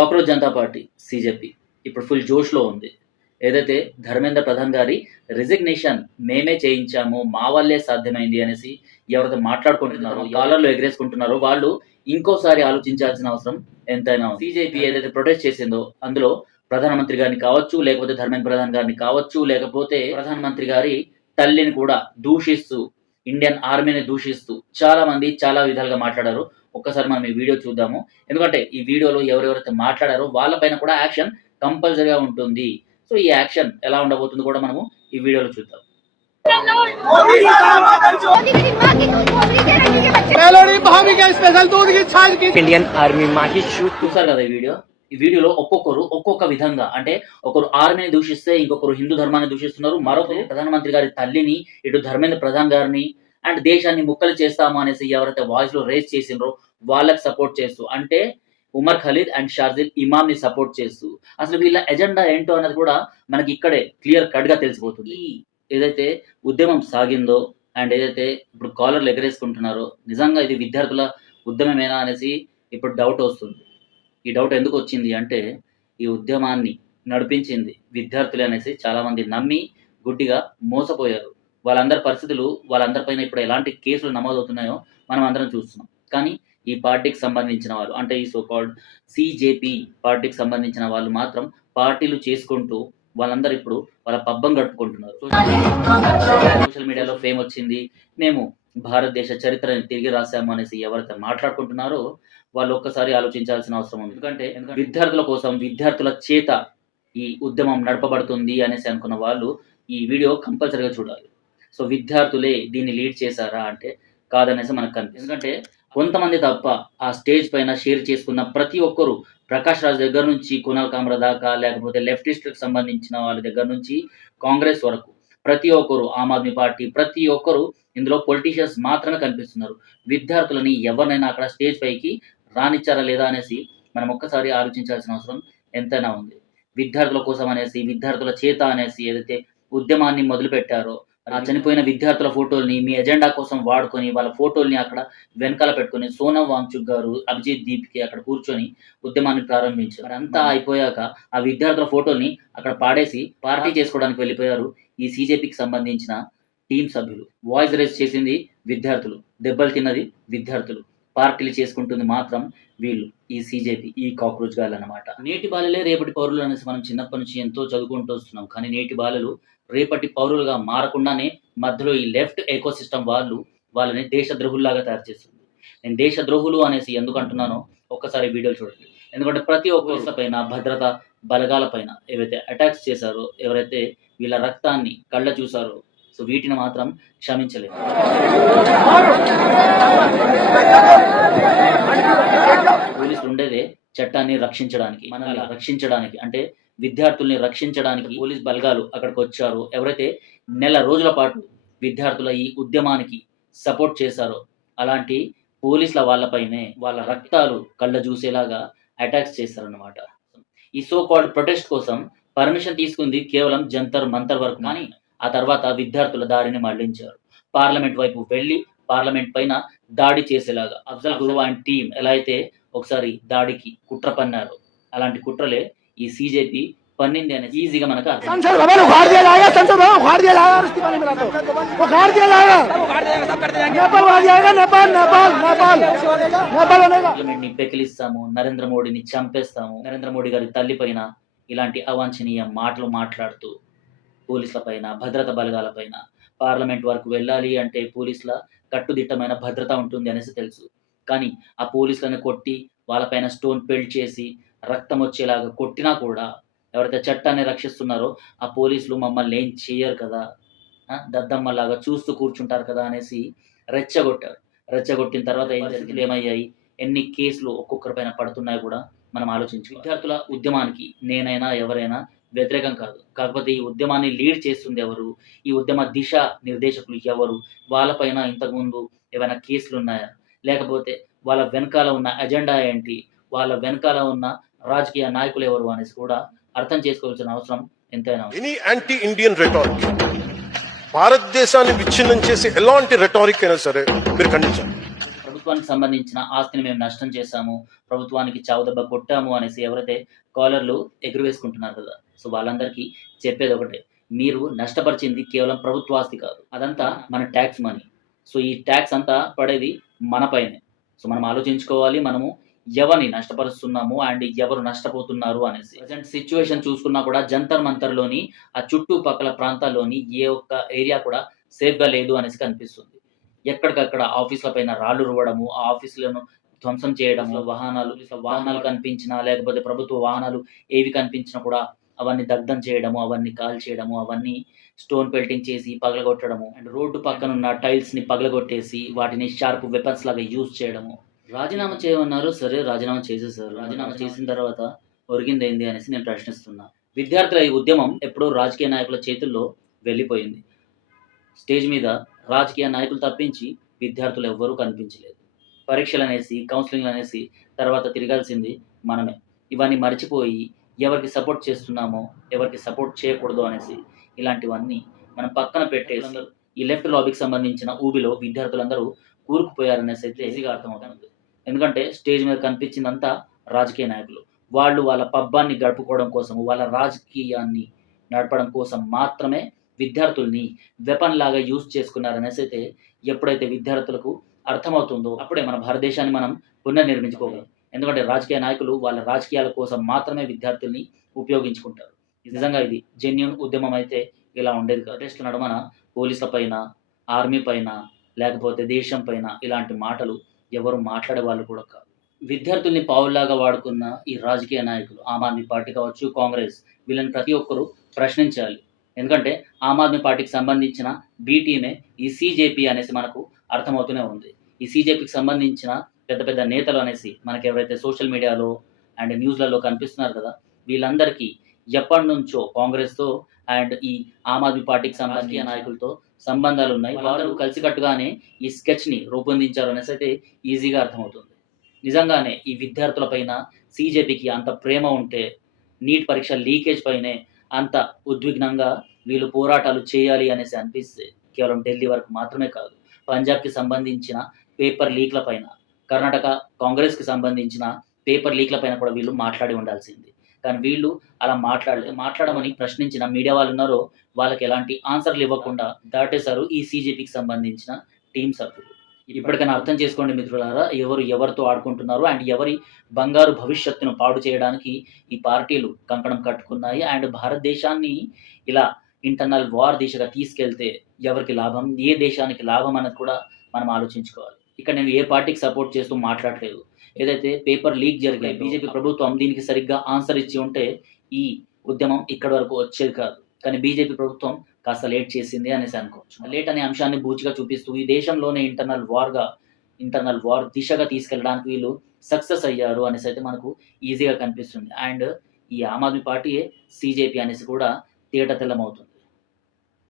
Cockroach Janata party CJP ఇప్పుడు full జోష్లో ఉంది. ఏదైతే ధర్మేంద్ర ప్రధాన్ గారి రిజిగ్నేషన్ మేమే చేయించాము, మా వల్లే సాధ్యమైంది అనేసి ఎవరైతే మాట్లాడుకుంటున్నారో, కాలర్లో ఎగరేసుకుంటున్నారో వాళ్ళు ఇంకోసారి ఆలోచించాల్సిన అవసరం ఎంతైనా ఉంది. సీజేపీ ఏదైతే ప్రొటెస్ట్ చేసిందో అందులో ప్రధానమంత్రి గారిని కావచ్చు, లేకపోతే ధర్మేంద్ర ప్రధాన్ గారిని కావచ్చు, లేకపోతే ప్రధానమంత్రి గారి తల్లిని కూడా దూషిస్తూ, ఇండియన్ ఆర్మీని దూషిస్తూ చాలా మంది చాలా విధాలుగా మాట్లాడారు. ఒక్కసారి మనం ఈ వీడియో చూద్దాము. ఎందుకంటే ఈ వీడియోలో ఎవరెవరైతే మాట్లాడారో వాళ్ళపైన కూడా యాక్షన్ కంపల్సరీగా ఉంటుంది. సో ఈ యాక్షన్ ఎలా ఉండబోతుందో కూడా మనము ఈ వీడియోలో చూద్దాం. ఇండియన్ ఆర్మీ మాకి చూసారు కదా ఈ వీడియోలో ఒక్కొక్క విధంగా, అంటే ఒకరు ఆర్మీని దూషిస్తే ఇంకొకరు హిందూ ధర్మాన్ని దూషిస్తున్నారు, మరొకరు ప్రధానమంత్రి గారి తల్లిని, ఇటు ధర్మేంద్ర ప్రధాన్ గారిని అండ్ దేశాన్ని ముక్కలు చేస్తాము అనేసి ఎవరైతే వాయిస్ లో రేస్ చేసిండ్రో వాళ్ళకి సపోర్ట్ చేస్తూ, అంటే ఉమర్ ఖలీద్ అండ్ షార్జిల్ ఇమామ్ ని సపోర్ట్ చేస్తూ అసలు వీళ్ళ ఎజెండా ఏంటో అనేది కూడా మనకి ఇక్కడే క్లియర్ కట్ గా తెలిసిపోతుంది. ఏదైతే ఉద్యమం సాగిందో అండ్ ఏదైతే ఇప్పుడు కాలర్లు ఎగరేసుకుంటున్నారో నిజంగా ఇది విద్యార్థుల ఉద్యమమేనా అనేసి ఇప్పుడు డౌట్ వస్తుంది. ఈ డౌట్ ఎందుకు వచ్చింది అంటే ఈ ఉద్యమాన్ని నడిపించింది విద్యార్థులు అనేసి చాలా మంది నమ్మి గుడ్డిగా మోసపోయారు. వాళ్ళందరి పరిస్థితులు, వాళ్ళందరిపైన ఇప్పుడు ఎలాంటి కేసులు నమోదవుతున్నాయో మనం అందరం చూస్తున్నాం. కానీ ఈ పార్టీకి సంబంధించిన వాళ్ళు, అంటే ఈ సో కాల్డ్ సిజేపీ పార్టీకి సంబంధించిన వాళ్ళు మాత్రం పార్టీలు చేసుకుంటూ వాళ్ళందరూ ఇప్పుడు వాళ్ళ పబ్బం గడుపుకుంటున్నారు. సోషల్ మీడియాలో ఫేమ్ వచ్చింది, మేము భారతదేశ చరిత్రని తిరిగి రాశాము అనేసి ఎవరైతే మాట్లాడుకుంటున్నారో వాళ్ళు ఒక్కసారి ఆలోచించాల్సిన అవసరం ఉంది. ఎందుకంటే విద్యార్థుల కోసం, విద్యార్థుల చేత ఈ ఉద్యమం నడపబడుతుంది అనేసి అనుకున్న వాళ్ళు ఈ వీడియో కంపల్సరీగా చూడాలి. సో విద్యార్థులే దీన్ని లీడ్ చేశారా అంటే కాదనేసి మనకు కనిపిస్తుంది. ఎందుకంటే కొంతమంది తప్ప ఆ స్టేజ్ పైన షేర్ చేసుకున్న ప్రతి ఒక్కరు, ప్రకాష్ రాజ్ దగ్గర నుంచి కునాల్ కామ్రా దాకా, లేకపోతే లెఫ్టిస్ట్కి సంబంధించిన వాళ్ళ దగ్గర నుంచి కాంగ్రెస్ వరకు ప్రతి ఒక్కరు, ఆమ్ ఆద్మీ పార్టీ, ప్రతి ఒక్కరు ఇందులో పొలిటీషియన్స్ మాత్రమే కనిపిస్తున్నారు. విద్యార్థులని ఎవరినైనా అక్కడ స్టేజ్ పైకి రానిచ్చారా లేదా అనేసి మనం ఒక్కసారి ఆలోచించాల్సిన అవసరం ఎంతైనా ఉంది. విద్యార్థుల కోసం అనేసి, విద్యార్థుల చేత అనేసి ఏదైతే ఉద్యమాన్ని మొదలుపెట్టారో, ఆ చనిపోయిన విద్యార్థుల ఫోటోల్ని మీ ఎజెండా కోసం వాడుకొని వాళ్ళ ఫోటోల్ని అక్కడ వెనకాల పెట్టుకొని సోనం వాంగ్చుక్ గారు, అభిజిత్ దీప్కి అక్కడ కూర్చొని ఉద్యమాన్ని ప్రారంభించారు. మరి అంతా అయిపోయాక ఆ విద్యార్థుల ఫోటోల్ని అక్కడ పాడేసి పార్టీ చేసుకోవడానికి వెళ్ళిపోయారు ఈ సీజేపీకి సంబంధించిన టీం సభ్యులు. వాయిస్ రేస్ చేసింది విద్యార్థులు, దెబ్బలు తిన్నది విద్యార్థులు, పార్టీలు చేసుకుంటుంది మాత్రం వీళ్ళు, ఈ సీజేపీ, ఈ కాక్రోచ్ గాళ్ళు అన్నమాట. నేటి బాలలే రేపటి పౌరులు అనేసి మనం చిన్నప్పటి నుంచి ఎంతో చదువుకుంటూ వస్తున్నాం. కానీ నేటి బాలలు రేపటి పౌరులుగా మారకుండానే మధ్యలో ఈ లెఫ్ట్ ఎకో సిస్టమ్ వాళ్ళని దేశద్రోహుల్లాగా తయారు చేస్తుంది. నేను దేశద్రోహులు అనేసి ఎందుకు అంటున్నానో ఒక్కసారి వీడియోలు చూడండి. ఎందుకంటే ప్రతి ఒక్క పైన, భద్రత బలగాల పైన ఏవైతే అటాక్స్ చేశారో, ఎవరైతే వీళ్ళ రక్తాన్ని కళ్ళ చూసారో, సో వీటిని మాత్రం క్షమించలేదు. పోలీసులు ఉండేదే చట్టాన్ని రక్షించడానికి, మనల్ని రక్షించడానికి, అంటే విద్యార్థుల్ని రక్షించడానికి పోలీస్ బలగాలు అక్కడికి వచ్చారు. ఎవరైతే నెల రోజుల పాటు విద్యార్థుల ఈ ఉద్యమానికి సపోర్ట్ చేశారో అలాంటి పోలీసుల వాళ్ళపైనే వాళ్ళ రక్తాలు కళ్ళ చూసేలాగా అటాక్స్ చేశారన్నమాట. ఈ సో కాల్డ్ ప్రొటెస్ట్ కోసం పర్మిషన్ తీసుకుంది కేవలం జంతర్ మంతర్ వరకు. కానీ ఆ తర్వాత విద్యార్థుల దారిని మళ్లించారు. పార్లమెంట్ వైపు వెళ్ళి పార్లమెంట్ పైన దాడి చేసేలాగా అఫ్జల్ గురు అండ్ టీం ఎలా అయితే ఒకసారి దాడికి కుట్ర పన్నారు, అలాంటి కుట్రలే ఈ సీజేపీ పన్నింది అనేది ఈజీగా మనకు పెకిలిస్తాము, నరేంద్ర మోడీని చంపేస్తాము, నరేంద్ర మోడీ గారి తల్లి పైన ఇలాంటి అవాంఛనీయ మాటలు మాట్లాడుతూ పోలీసుల పైన, భద్రత బలగాల పైన, పార్లమెంట్ వరకు వెళ్ళాలి అంటే పోలీసుల కట్టుదిట్టమైన భద్రత ఉంటుంది అనేసి తెలుసు. కానీ ఆ పోలీసులను కొట్టి వాళ్ళపైన స్టోన్ పెల్ట్ చేసి రక్తం వచ్చేలాగా కొట్టినా కూడా ఎవరైతే చట్టాన్ని రక్షిస్తున్నారో ఆ పోలీసులు మమ్మల్ని ఏం చేయరు కదా, దద్దమ్మలాగా చూస్తూ కూర్చుంటారు కదా అనేసి రెచ్చగొట్టారు. రెచ్చగొట్టిన తర్వాత ఏమయ్యాయి, ఎన్ని కేసులు ఒక్కొక్కరిపైన పడుతున్నాయో కూడా మనం ఆలోచించి. విద్యార్థుల ఉద్యమానికి నేనైనా ఎవరైనా వ్యతిరేకం కాదు. కాకపోతే ఈ ఉద్యమాన్ని లీడ్ చేస్తుంది ఎవరు, ఈ ఉద్యమ దిశ నిర్దేశకులు ఎవరు, వాళ్ళపైన ఇంతకుముందు ఏమైనా కేసులు ఉన్నాయా, లేకపోతే వాళ్ళ వెనకాల ఉన్న ఎజెండా ఏంటి, వాళ్ళ వెనకాల ఉన్న రాజకీయ నాయకులు ఎవరు అనేసి కూడా అర్థం చేసుకోవాల్సిన అవసరం ఎంతైనా. ఎనీ యాంటీ ఇండియన్ రెటారిక్, భారతదేశాన్ని విచ్ఛిన్నం చేసి ఎలాంటి రెటారిక్ అయినా సరే మీరు ఖండించాలి. ప్రభుత్వానికి సంబంధించిన ఆస్తిని మేము నష్టం చేశాము, ప్రభుత్వానికి చావుదెబ్బ కొట్టాము అనేసి ఎవరైతే కాలర్లు ఎగురవేసుకుంటున్నారు కదా, సో వాళ్ళందరికీ చెప్పేది ఒకటే, మీరు నష్టపరిచింది కేవలం ప్రభుత్వ ఆస్తి కాదు, అదంతా మన ట్యాక్స్ మనీ. సో ఈ ట్యాక్స్ అంతా పడేది మన పైనే. సో మనం ఆలోచించుకోవాలి, మనము ఎవరిని నష్టపరుస్తున్నాము అండ్ ఎవరు నష్టపోతున్నారు అనేసి. ప్రజెంట్ సిచ్యువేషన్ చూసుకున్నా కూడా జంతర్ మంతర్లోని ఆ చుట్టుపక్కల ప్రాంతాల్లోని ఏ ఒక్క ఏరియా కూడా సేఫ్గా లేదు అనేసి కనిపిస్తుంది. ఎక్కడికక్కడ ఆఫీసుల పైన రాళ్ళు రువ్వడము, ఆ ఆఫీసులను ధ్వంసం చేయడము, వాహనాలు కనిపించినా లేకపోతే ప్రభుత్వ వాహనాలు ఏవి కనిపించినా కూడా అవన్నీ దగ్ధం చేయడము, అవన్నీ కాల్చేయడము, అవన్నీ స్టోన్ పెల్టింగ్ చేసి పగలగొట్టడము అండ్ రోడ్డు పక్కనున్న టైల్స్ని పగలగొట్టేసి వాటిని షార్ప్ వెపన్స్ లాగా యూజ్ చేయడము. రాజీనామా చేయమన్నారు, సరే రాజీనామా చేసేసారు. రాజీనామా చేసిన తర్వాత ఒరిగిందేంది అనేసి నేను ప్రశ్నిస్తున్నా. విద్యార్థుల ఈ ఉద్యమం ఎప్పుడో రాజకీయ నాయకుల చేతుల్లో వెళ్ళిపోయింది. స్టేజ్ మీద రాజకీయ నాయకులు తప్పించి విద్యార్థులు ఎవ్వరూ కనిపించలేదు. పరీక్షలు అనేసి, కౌన్సిలింగ్లు అనేసి తర్వాత తిరగాల్సింది మనమే. ఇవన్నీ మర్చిపోయి ఎవరికి సపోర్ట్ చేస్తున్నామో, ఎవరికి సపోర్ట్ చేయకూడదు అనేసి ఇలాంటివన్నీ మనం పక్కన పెట్టేసి ఈ లెఫ్ట్ లాబీకి సంబంధించిన ఊబిలో విద్యార్థులందరూ కూరుకుపోయారనేసి అయితే ఈజీగా అర్థమవుతుంది. ఎందుకంటే స్టేజ్ మీద కనిపించిందంతా రాజకీయ నాయకులు. వాళ్ళు వాళ్ళ పబ్బాన్ని గడుపుకోవడం కోసము, వాళ్ళ రాజకీయాన్ని నడపడం కోసం మాత్రమే విద్యార్థుల్ని వెపన్ లాగా యూజ్ చేసుకున్నారనేసి అయితే ఎప్పుడైతే విద్యార్థులకు అర్థమవుతుందో అప్పుడే మన భారతదేశాన్ని మనం పునర్నిర్మించుకోగలం. ఎందుకంటే రాజకీయ నాయకులు వాళ్ళ రాజకీయాల కోసం మాత్రమే విద్యార్థుల్ని ఉపయోగించుకుంటారు. నిజంగా ఇది జెన్యూన్ ఉద్యమం అయితే ఇలా ఉండేది కాదు. ప్రొటెస్ట్ల నడుమన పోలీసుల పైన, ఆర్మీ పైన, లేకపోతే దేశం పైన ఇలాంటి మాటలు ఎవరు మాట్లాడే వాళ్ళు కూడా కాదు. విద్యార్థుల్ని పావుల్లాగా వాడుకున్న ఈ రాజకీయ నాయకులు, ఆమ్ ఆద్మీ పార్టీ కావచ్చు, కాంగ్రెస్, వీళ్ళని ప్రతి ఒక్కరూ ప్రశ్నించాలి. ఎందుకంటే ఆమ్ ఆద్మీ పార్టీకి సంబంధించిన బి టీమే ఈ సీజేపీ అనేసి మనకు అర్థమవుతూనే ఉంది. ఈ సీజేపీకి సంబంధించిన పెద్ద పెద్ద నేతలు అనేసి మనకి ఎవరైతే సోషల్ మీడియాలో అండ్ న్యూస్లలో కనిపిస్తున్నారు కదా, వీళ్ళందరికీ ఎప్పటినుంచో కాంగ్రెస్తో అండ్ ఈ ఆమ్ ఆద్మీ పార్టీకి సంబంధించిన నాయకులతో సంబంధాలు ఉన్నాయి. వాళ్ళందరూ కలిసికట్టుగానే ఈ స్కెచ్ని రూపొందించారు అనేసి అయితే ఈజీగా అర్థమవుతుంది. నిజంగానే ఈ విద్యార్థుల పైన సీజేపీకి అంత ప్రేమ ఉంటే నీట్ పరీక్ష లీకేజ్ పైనే అంత ఉద్విగ్నంగా వీళ్ళు పోరాటాలు చేయాలి అనేసి అనిపిస్తే కేవలం ఢిల్లీ వరకు మాత్రమే కాదు, పంజాబ్కి సంబంధించిన పేపర్ లీక్ల పైన, కర్ణాటక కాంగ్రెస్కి సంబంధించిన పేపర్ లీక్ల పైన కూడా వీళ్ళు మాట్లాడి ఉండాల్సింది. కానీ వీళ్ళు అలా మాట్లాడమని ప్రశ్నించిన మీడియా వాళ్ళు ఉన్నారో వాళ్ళకి ఎలాంటి ఆన్సర్లు ఇవ్వకుండా దాటేశారు ఈ సీజేపీకి సంబంధించిన టీం సభ్యులు. ఇప్పటికైనా అర్థం చేసుకోండి మిత్రులారా, ఎవరు ఎవరితో ఆడుకుంటున్నారు అండ్ ఎవరి బంగారు భవిష్యత్తును పాడు చేయడానికి ఈ పార్టీలు కంకణం కట్టుకున్నాయి. అండ్ భారతదేశాన్ని ఇలా ఇంటర్నల్ వార్ దిశగా తీసుకెళ్తే ఎవరికి లాభం, ఏ దేశానికి లాభం అనేది కూడా మనం ఆలోచించుకోవాలి. ఇక్కడ నేను ఏ పార్టీకి సపోర్ట్ చేస్తూ మాట్లాడలేదు. ఏదైతే పేపర్ లీక్ జరిగాయి, బీజేపీ ప్రభుత్వం దీనికి సరిగ్గా ఆన్సర్ ఇచ్చి ఉంటే ఈ ఉద్యమం ఇక్కడ వరకు వచ్చేది కాదు. కానీ బీజేపీ ప్రభుత్వం కాస్త లేట్ చేసింది అనేసి అనుకోవచ్చు. లేట్ అనే అంశాన్ని బూచిగా చూపిస్తూ ఈ దేశంలోనే ఇంటర్నల్ వార్ దిశగా తీసుకెళ్ళడానికి వీళ్ళు సక్సెస్ అయ్యారు అనేసి అయితే మనకు ఈజీగా కనిపిస్తుంది. అండ్ ఈ ఆమ్ ఆద్మీ పార్టీయే సీజేపీ అనేసి కూడా తేటతెల్లమవుతుంది.